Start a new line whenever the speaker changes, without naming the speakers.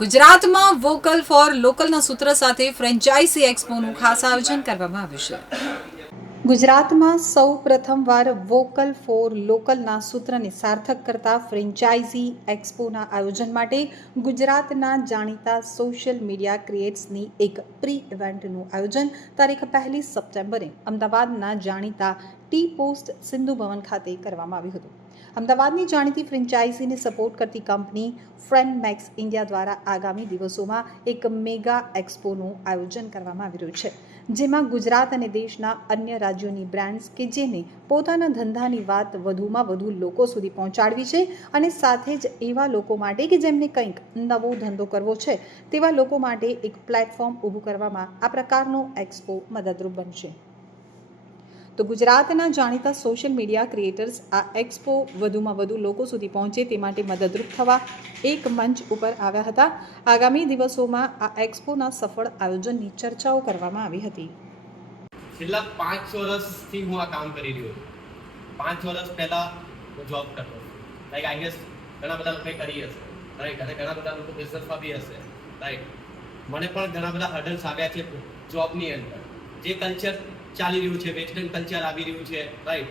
ગુજરાતમાં vocal for લોકલના સૂત્ર સાથે ફ્રેન્ચાઇઝી એક્સપોનું ખાસ આયોજન કરવામાં આવ્યું છે. ગુજરાતમાં સૌ પ્રથમવાર વોકલ ફોર લોકલના સૂત્રને સાર્થક કરતા ફ્રેન્ચાઇઝી એક્સપોના આયોજન માટે ગુજરાતના જાણીતા સોશિયલ મીડિયા ક્રિએટ્સની એક પ્રી ઇવેન્ટનું આયોજન તારીખ પહેલી સપ્ટેમ્બરે અમદાવાદના જાણીતા ટી પોસ્ટ સિંધુ ભવન ખાતે કરવામાં આવ્યું હતું. અમદાવાદની જાણીતી ફ્રેન્ચાઇઝીને સપોર્ટ કરતી કંપની ફ્રેન્ડ મેક્સ ઇન્ડિયા દ્વારા આગામી દિવસોમાં એક મેગા એક્સપોનું આયોજન કરવામાં આવી રહ્યું છે, જેમાં ગુજરાત અને દેશના અન્ય રાજ્યોની બ્રાન્ડ્સ કે જેને પોતાના ધંધાની વાત વધુમાં વધુ લોકો સુધી પહોંચાડવી છે અને સાથે જ એવા લોકો માટે કે જેમને કંઈક નવો ધંધો કરવો છે, તેવા લોકો માટે એક પ્લેટફોર્મ ઊભું કરવામાં આ પ્રકારનો એક્સપો મદદરૂપ બનશે. તો ગુજરાતના જાણીતા સોશિયલ મીડિયા ક્રિએટર્સ આ એક્સપો વધુમાં વધુ લોકો સુધી પહોંચે તે માટે મદદરૂપ થવા એક મંચ ઉપર આવ્યા હતા. આગામી દિવસોમાં આ એક્સપોના સફળ આયોજનની ચર્ચાઓ કરવામાં આવી હતી.
છેલ્લા પાંચ વર્ષથી હું આ કામ કરી રહ્યો છું. પાંચ વર્ષ પહેલા હું જોબ કરતો લાઈક આઈ ગેસ ઘણા બધા લોકોએ કરી હશે. રાઈટ અને ઘણા બધા લોકો બિઝનેસમાં બી હશે. રાઈટ મને પણ ઘણા બધા હર્ડલ્સ આવ્યા છે જોબની અંદર. જે કલ્ચર ચાલી રહ્યું છે વેસ્ટર્ન કલ્ચર આવી રહ્યું છે. રાઈટ